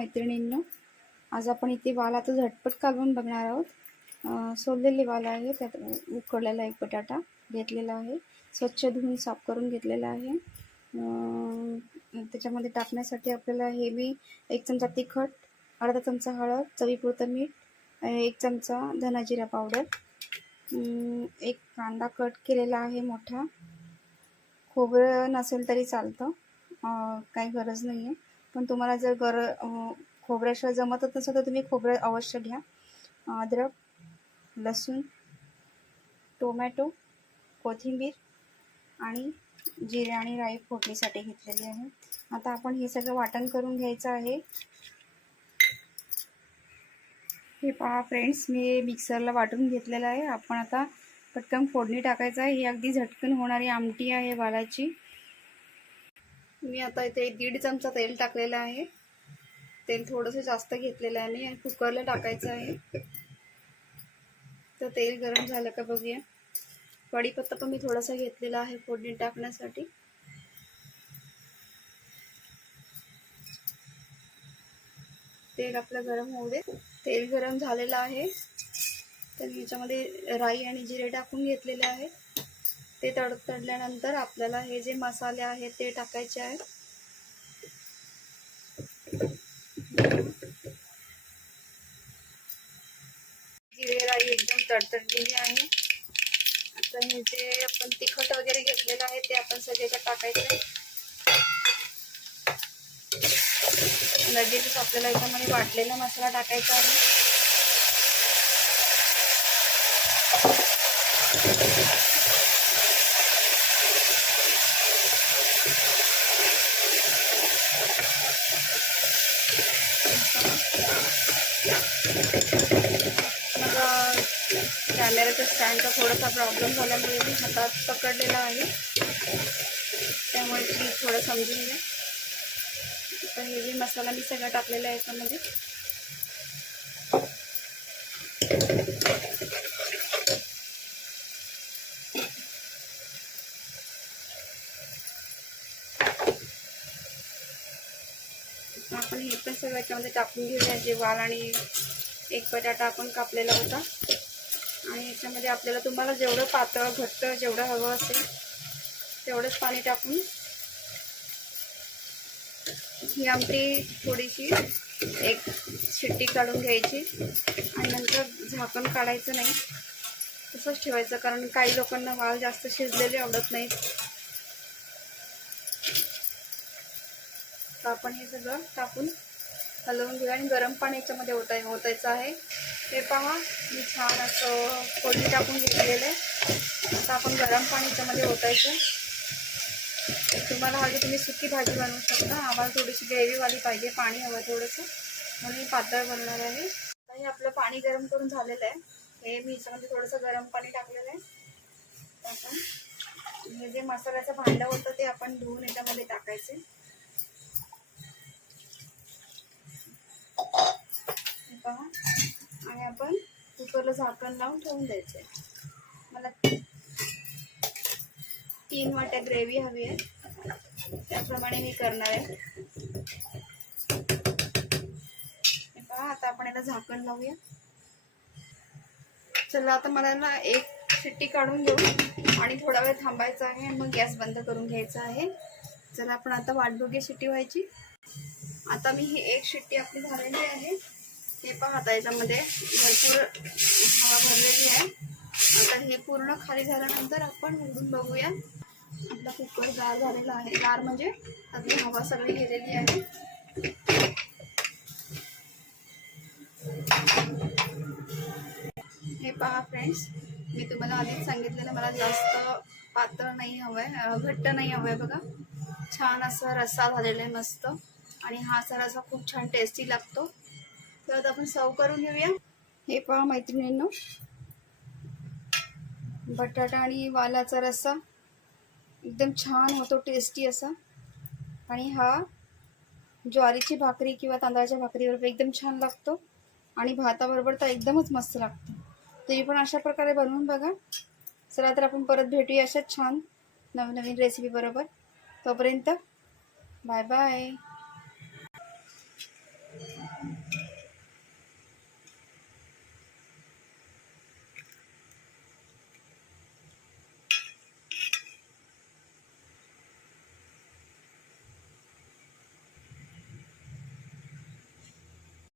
मैत्रिणींनो आज आपण इथे वाल आता झटपट कालवून बघणार आहोत. सोललेले वाल आहे त्यात उकडलेला एक बटाटा घेतलेला आहे स्वच्छ धुवून साफ करून घेतलेला आहे. त्याच्यामध्ये टाकण्यासाठी आपल्याला हे मी एक चमचा तिखट अर्धा चमचा हळद चवीपुरतं मीठ एक चमचा धनाजिरा पावडर एक कांदा कट केलेला आहे मोठा. खोबरं नसेल तरी चालतं काही गरज नाही आहे पण तुम्हाला जर गर खोबऱ्याशिवाय जमतच नसेल तर तुम्ही खोबरं अवश्य घ्या. अद्रक लसूण टोमॅटो कोथिंबीर आणि जिरे आणि राई फोडणीसाठी घेतलेली आहे. आता आपण हे सगळं वाटण करून घ्यायचं आहे. हे पहा फ्रेंड्स मी मिक्सरला वाटून घेतलेलं आहे. आपण आता पटकन फोडणी टाकायचं आहे. ही अगदी झटकन होणारी आमटी आहे वालाची. मी आता इथे दीड चमचा तेल टाकलेलं आहे. तेल थोडंसं जास्त घेतलेलं आहे मी आणि कुकरला टाकायचं आहे. तर तेल गरम झालं का बघूया. कढीपत्ता पण मी थोडासा घेतलेला आहे फोडणी टाकण्यासाठी. तेल आपलं गरम होऊ दे. तेल गरम झालेलं आहे. तर याच्यामध्ये राई आणि जिरे टाकून घेतलेले आहे. ते तडतडल्यानंतर आपल्याला हे जे मसाले आहेत ते टाकायचे आहेत. जिरे राई एकदम तडतडलेली आहे. आता हे जे आपण तिखट वगैरे घेतलेलं आहे ते आपण सगळ्याच्या टाकायचं आहे. लगेचच आपल्याला याच्यामध्ये वाटलेला मसाला टाकायचा आहे. मग कॅमेऱ्याचा स्टँडचा थोडासा प्रॉब्लेम झाल्यामुळे मी हातात पकडलेला आहे. त्यामुळे प्लीज थोडं समजून घ्या तर हे जे मसाला मी सगळा टाकलेला आहे याच्यामध्ये आपण हे पण सगळं याच्यामध्ये टाकून घेऊया जे वाल आणि एक बटाटा आपण कापलेला होता. आणि याच्यामध्ये आपल्याला तुम्हाला जेवढं पातळ घट्ट जेवढं हवं असेल तेवढंच पाणी टाकून ही आमटी थोडीशी एक शिट्टी काढून घ्यायची आणि नंतर झाकण काढायचं नाही. तसंच ठेवायचं कारण काही लोकांना वाल जास्त शिजलेले आवडत नाहीत. तर आपण हे सगळं टाकून हलवून घेऊ आणि गरम पाणी याच्यामध्ये ओताय ओतायचं आहे. हे पहा मी छान असं फोडणी टाकून घेतलेलं आहे. आता आपण गरम पाणी याच्यामध्ये ओतायचं. तुम्हाला हवी तुम्ही सुकी भाजी बनवू शकता. आम्हाला थोडीशी ग्रेव्हीवाली पाहिजे पाणी हवं थोडंसं. म्हणून मी पातळ बनणार आहे. आता हे आपलं पाणी गरम करून झालेलं आहे. हे मी याच्यामध्ये थोडंसं गरम पाणी टाकलेलं आहे. आपण हे जे मसाल्याचं भांडं होतं ते आपण धुवून याच्यामध्ये टाकायचे. पहा. आणि आपण कुकरला झाकण लावून ठेवून द्यायचे मला तीन वाट्या ग्रेव्ही हवी आहे. त्याप्रमाणे मी करणार आहे. पहा आता आपण याला झाकण लावूया. चला आता मला ना एक शिट्टी काढून घेऊ आणि थोडा वेळ थांबायचं आहे. आणि मग गॅस बंद करून घ्यायचा आहे. चला आपण आता वाट बघूया शिट्टी व्हायची. आता मी ही एक शिट्टी आपली झालेली आहे. हे पाहता याच्यामध्ये भरपूर हवा भरलेली आहे. आता हे पूर्ण खाली झाल्यानंतर आपण उघडून बघूया. आपला कुकर गार झालेला आहे. गार म्हणजे आपली हवा सगळी गेलेली आहे. हे पहा फ्रेंड्स मी तुम्हाला आधीच सांगितलेलं मला जास्त पातळ नाही हवं आहे घट्ट नाही हवं आहे बघा. छान असा रस्सा झालेला आहे मस्त. आणि हा असा रस्सा खूप छान टेस्टी लागतो. तर आता आपण सर्व करून घेऊया. हे पहा मैत्रिणींनो. बटाटा आणि वालाचा रस्सा. एकदम छान होतो टेस्टी असा. आणि हा ज्वारीची भाकरी किंवा तांदळाच्या भाकरीबरोबर एकदम छान लागतो. आणि भाताबरोबर तर एकदमच मस्त लागतो. तुम्ही पण अशा प्रकारे बनवून बघा. चला तर आपण परत भेटूया अशाच छान नवीन नवीन रेसिपी बरोबर. तोपर्यंत बाय बाय